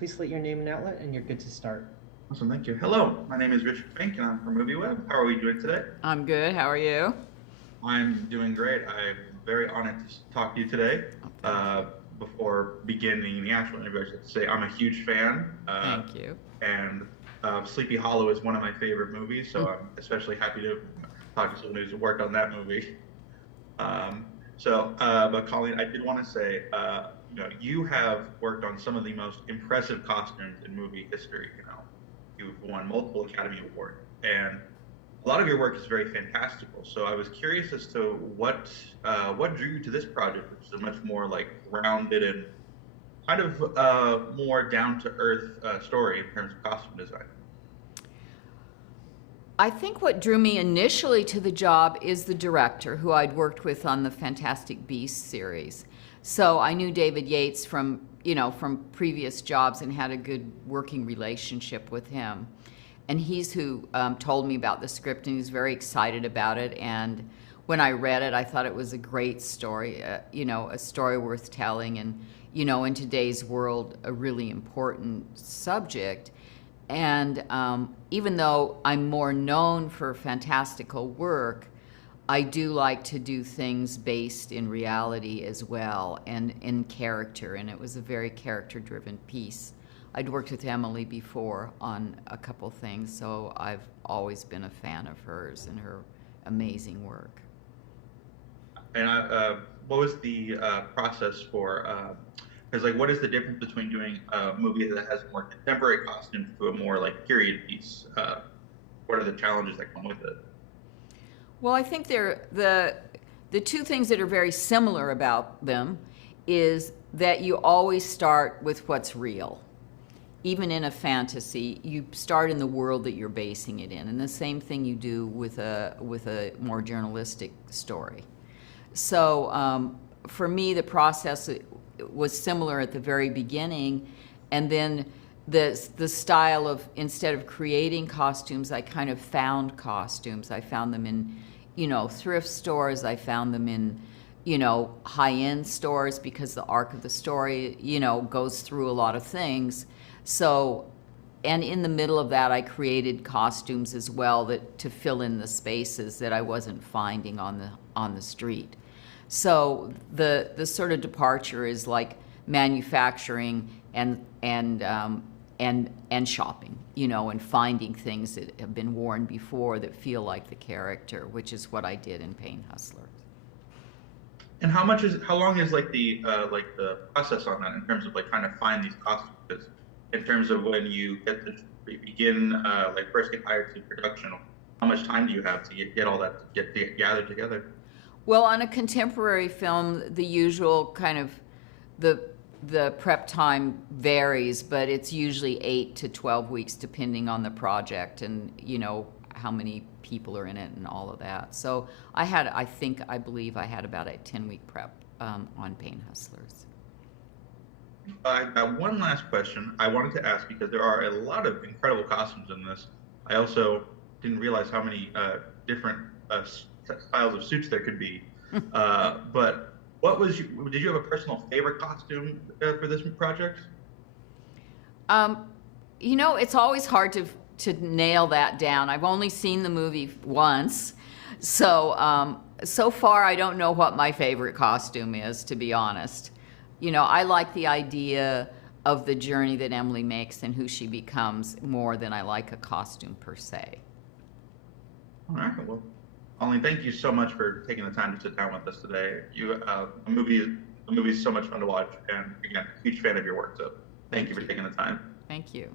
Please state your name and outlet, and you're good to start. Awesome, thank you. Hello, my name is Richard Fink, and I'm from MovieWeb. How are we doing today? I'm good. How are you? I'm doing great. I'm very honored to talk to you today. Before beginning the actual interview, I should say I'm a huge fan. Thank you. And Sleepy Hollow is one of my favorite movies, so I'm especially happy to talk to someone who's worked on that movie. But Colleen, I did want to say, you have worked on some of the most impressive costumes in movie history. You've won multiple Academy Awards, and a lot of your work is very fantastical. So I was curious as to what drew you to this project, which is a much more like rounded and kind of more down-to-earth story in terms of costume design. I think what drew me initially to the job is the director, who I'd worked with on the Fantastic Beasts series. So I knew David Yates from previous jobs and had a good working relationship with him. And he's who told me about the script, and he was very excited about it. And when I read it, I thought it was a great story, a story worth telling, and, in today's world, a really important subject. And even though I'm more known for fantastical work, I do like to do things based in reality as well, and in character, and it was a very character-driven piece. I'd worked with Emily before on a couple things, so I've always been a fan of hers and her amazing work. And what was the process for, because what is the difference between doing a movie that has more contemporary costumes to a more period piece? What are the challenges that come with it? Well, I think the two things that are very similar about them is that you always start with what's real. Even in a fantasy, you start in the world that you're basing it in, and the same thing you do with a more journalistic story. So for me, the process was similar at the very beginning, and then the style of, instead of creating costumes, I kind of found costumes. I found them in thrift stores. I found them in high-end stores, because the arc of the story goes through a lot of things. So, and in the middle of that, I created costumes as well to fill in the spaces that I wasn't finding on the street. So the sort of departure is like manufacturing and shopping, and finding things that have been worn before that feel like the character, which is what I did in Pain Hustlers. And how long is the process on that in terms of trying to find these costumes? In terms of when you get to begin, first get hired to production, how much time do you have to get all that gathered together? Well, on a contemporary film, the usual kind of the prep time varies, but it's usually 8 to 12 weeks depending on the project and how many people are in it and all of that. So I believe I had about a 10-week prep on Pain Hustlers. I got one last question I wanted to ask, because there are a lot of incredible costumes in this. I also didn't realize how many different styles of suits there could be. But did you have a personal favorite costume for this project? It's always hard to nail that down. I've only seen the movie once, so so far I don't know what my favorite costume is, to be honest. I like the idea of the journey that Emily makes and who she becomes more than I like a costume per se. All right. Well, Colleen, thank you so much for taking the time to sit down with us today. The movie is so much fun to watch, and again, huge fan of your work. So thank you for taking the time. Thank you.